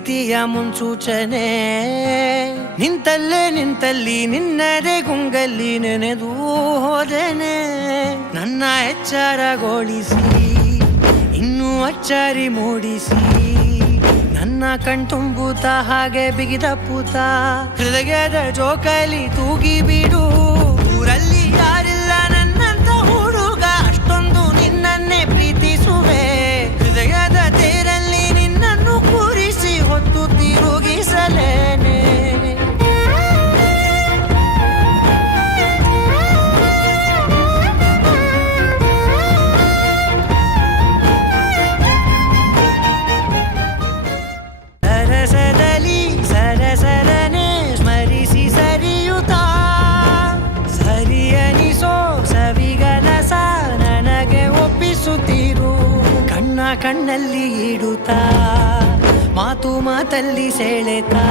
ಪ್ರೀತಿಯ ಮುನ್ಸೂಚನೆ ನಿಂತಲ್ಲಿ ನಿನ್ನದೆ ಗುಂಗಲ್ಲಿ ನೆನೆದು ಹೋದೆನೆ ನನ್ನ ಎಚ್ಚರಗೊಳಿಸಿ ಇನ್ನೂ ಅಚ್ಚರಿ ಮೂಡಿಸಿ ನನ್ನ ಕಣ್ತುಂಬುತ್ತ ಹಾಗೆ ಬಿಗಿದಪ್ಪುತ್ತ ಹೃದಯದ ಜೋಕಾಲಿ ತೂಗಿ ಬಿಡು ಊರಲ್ಲಿ ಯಾರಿಲ್ಲ ನನ್ನಂತ ಹುಡುಗ ಅಷ್ಟೊಂದು ನಿನ್ನನ್ನೇ ಪ್ರೀತಿಸುವೆ ಹೃದಯದ ತೇರಲ್ಲಿ ನಿನ್ನನ್ನು ಕೂರಿಸಿ ಹೊತ್ತು ತಿರುಗಿಸಲೇನೆ ಸರಸರನೆ ಸ್ಮರಿಸಿ ಸರಿಯುತ್ತಾ ಸರಿಯನಿಸೋ ಸವಿಗನಸ ನನಗೆ ಒಪ್ಪಿಸುತ್ತೀರು ಕಣ್ಣಲ್ಲಿ ಇಡುತ್ತಾ ಮಾತಲ್ಲಿ ಸೆಳೆತಾ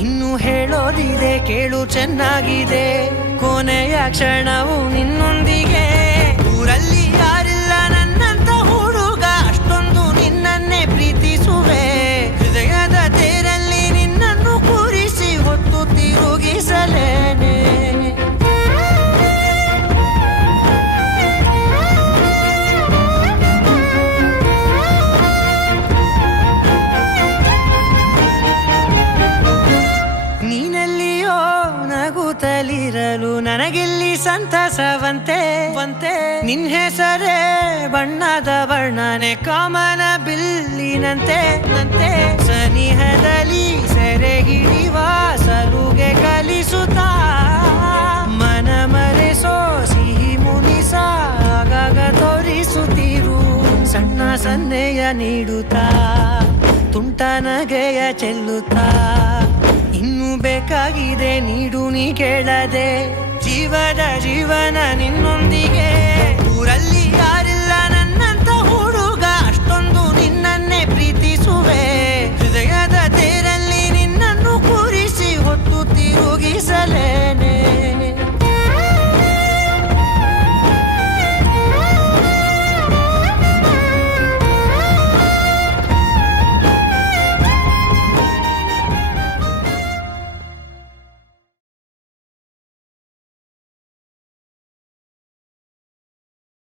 ಇನ್ನು ಹೇಳೋದಿದೆ ಕೇಳು ಚೆನ್ನಾಗಿದೆ ಕೊನೆಯ ಕ್ಷಣವು ನಿನ್ನೊಂದಿಗೆ ಊರಲ್ಲಿ ಯಾರಿಲ್ಲ ನನ್ನಂತ ಹುಡುಗ ಅಷ್ಟೊಂದು ನಿನ್ನನ್ನೇ ಪ್ರೀತಿಸುವೆ ಹೃದಯದ ತೇರಲ್ಲಿ ನಿನ್ನನ್ನು ಕೂರಿಸಿ ಹೊತ್ತು ತಿರುಗಿಸಲೇನೆ ನೀನೆಲ್ಲಿಯೋ ನಗುತ್ತಲಿರಲು ನನಗಿಲ್ಲಿ ಸಂತಸವಂತೆ ನಿನ್ ಹೆಸರೇ ಬಣ್ಣದ ವರ್ಣನೆ ಕಾಮನ ಬಿಲ್ಲಿನಂತೆ ಸನಿಹದಲ್ಲಿ ಸೆರೆ ಹಿಡಿಯುವ ಸಲುಗೆ ಕಲಿಸುತ್ತಾ ಮನ ಮರೆಸೋ ಸಿಹಿ ಮುನಿಸ ಆಗಾಗ ತೋರಿಸುತ್ತೀರು ಸಣ್ಣ ಸನ್ನೆಯ ನೀಡುತ್ತಾ ತುಂಟ ನಗೆಯ ಚೆಲ್ಲುತ್ತಾ ಇನ್ನು ಬೇಕಾಗಿದೆ ನೀಡು ನೀ ಕೇಳದೆ ಜೀವನ ನಿನ್ನೊಂದಿಗೆ